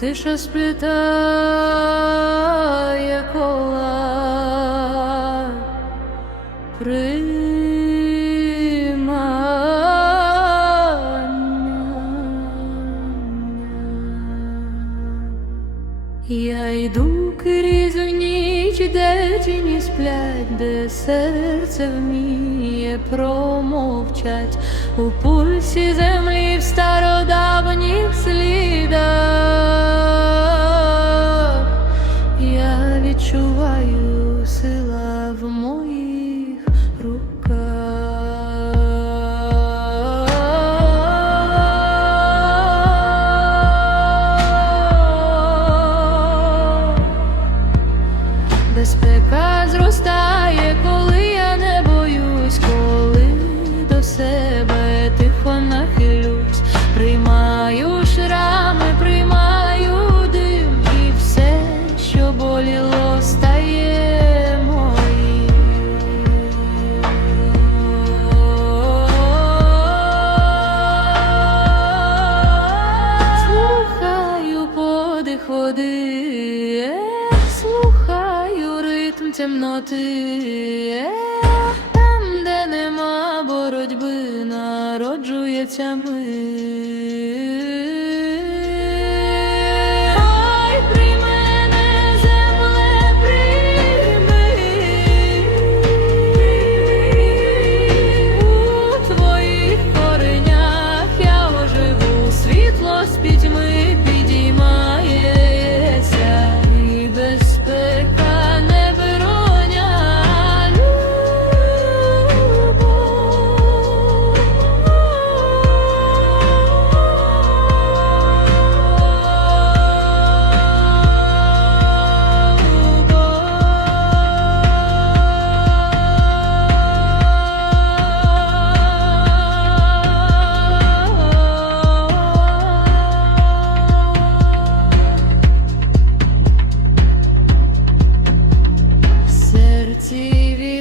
тиша сплітає кола. Я йду крізь в ніч, де тіні сплять, де серце вміє промовчать у пульсі землі. темноти, там, де нема боротьби, народжується мир.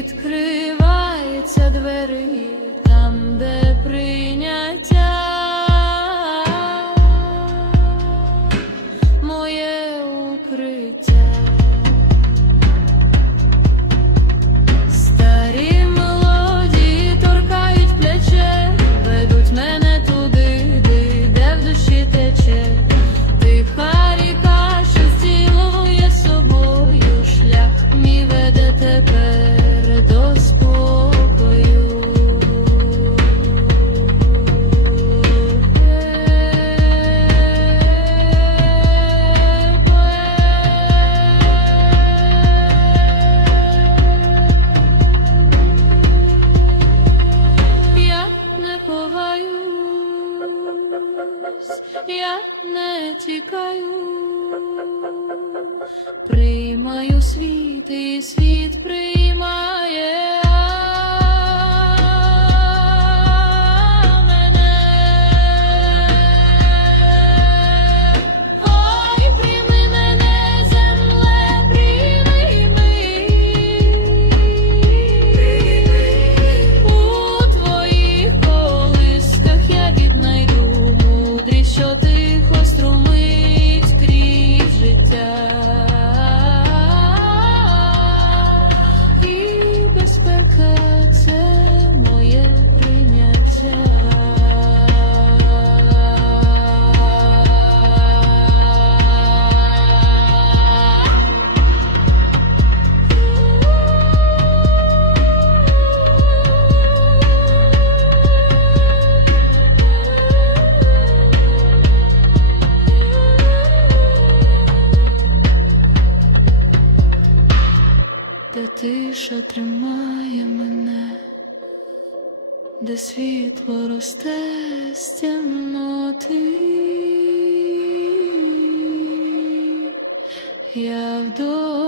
Evet. чекаю, приймаю світ, і світ приймає. тиша тримає мене, де світло росте з темноти, я вдома.